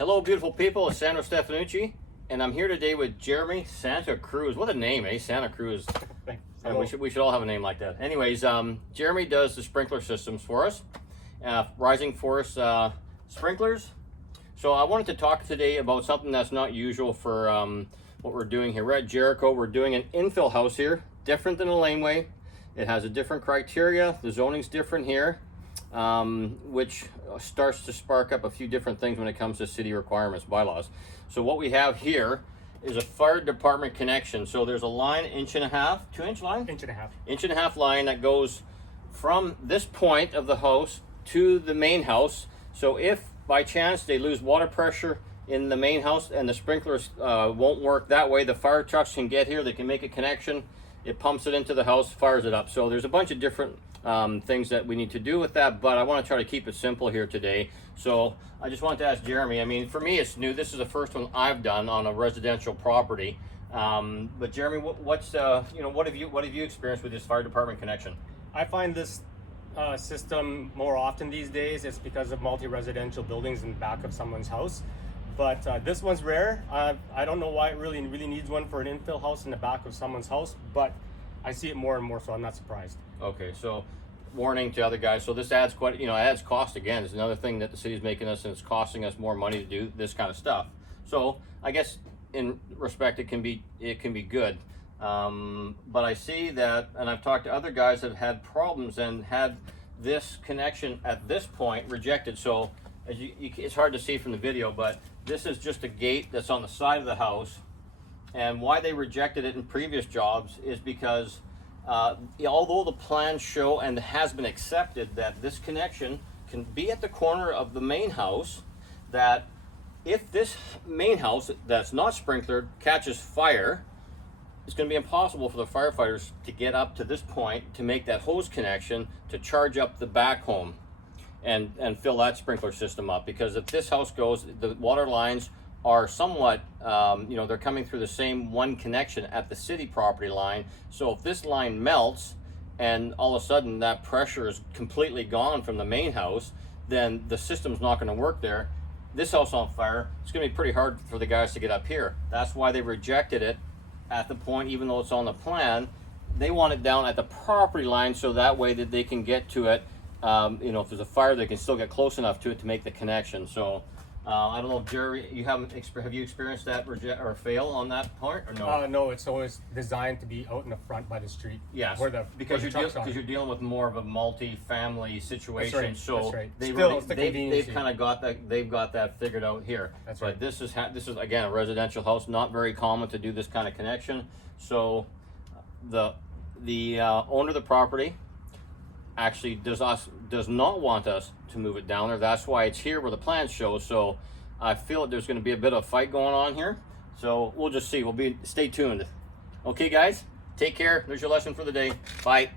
Hello, beautiful people. It's Sandro Stefanucci, and I'm here today with Jeremy Santa Cruz. What a name, eh? Santa Cruz. Yeah, we should all have a name like that. Anyways, Jeremy does the sprinkler systems for us, Rising Force sprinklers. So I wanted to talk today about something that's not usual for what we're doing here. We're at Jericho. We're doing an infill house here, different than a laneway. It has a different criteria. The zoning's different here, which starts to spark up a few different things when it comes to city requirements, bylaws. So what we have here is a fire department connection. So there's a line, 1.5 inch, 2 inch line? 1.5 inches. 1.5 inch line that goes from this point of the house to the main house. So if by chance they lose water pressure in the main house and the sprinklers won't work that way, the fire trucks can get here, they can make a connection, it pumps it into the house, fires it up. So there's a bunch of different things that we need to do with that, but I want to try to keep it simple here today. So I just wanted to ask Jeremy, I mean, for me it's new. This is the first one I've done on a residential property. But Jeremy, what have you experienced with this fire department connection? I find this system more often these days. It's because of multi-residential buildings in the back of someone's house. But this one's rare. I don't know why it really needs one for an infill house in the back of someone's house, but I see it more and more, so I'm not surprised. Okay, so warning to other guys. So this adds quite, adds cost again. It's another thing that the city's making us, and it's costing us more money to do this kind of stuff. So I guess in respect, it can be good. But I see that, and I've talked to other guys that have had problems and had this connection at this point rejected. So as it's hard to see from the video, but this is just a gate that's on the side of the house. And why they rejected it in previous jobs is because although the plans show and has been accepted that this connection can be at the corner of the main house, that if this main house that's not sprinklered catches fire, it's going to be impossible for the firefighters to get up to this point to make that hose connection to charge up the back home and fill that sprinkler system up. Because if this house goes, the water lines are somewhat, they're coming through the same one connection at the city property line. So if this line melts and all of a sudden that pressure is completely gone from the main house, then the system's not going to work there. This house on fire, it's going to be pretty hard for the guys to get up here. That's why they rejected it at the point, even though it's on the plan. They want it down at the property line so that way that they can get to it. If there's a fire, they can still get close enough to it to make the connection. So I don't know, Jerry, have you experienced that reject or fail on that part or no? No, it's always designed to be out in the front by the street. Yes, because you're dealing with more of a multi-family situation. That's right. So they've kind of got that. They've got that figured out here. That's right. But this is again a residential house, not very common to do this kind of connection. So the owner of the property actually does not want us to move it down there. That's why it's here where the plans show. So I feel that there's going to be a bit of a fight going on here. So we'll just see. Stay tuned. Okay, guys, take care. There's your lesson for the day. Bye.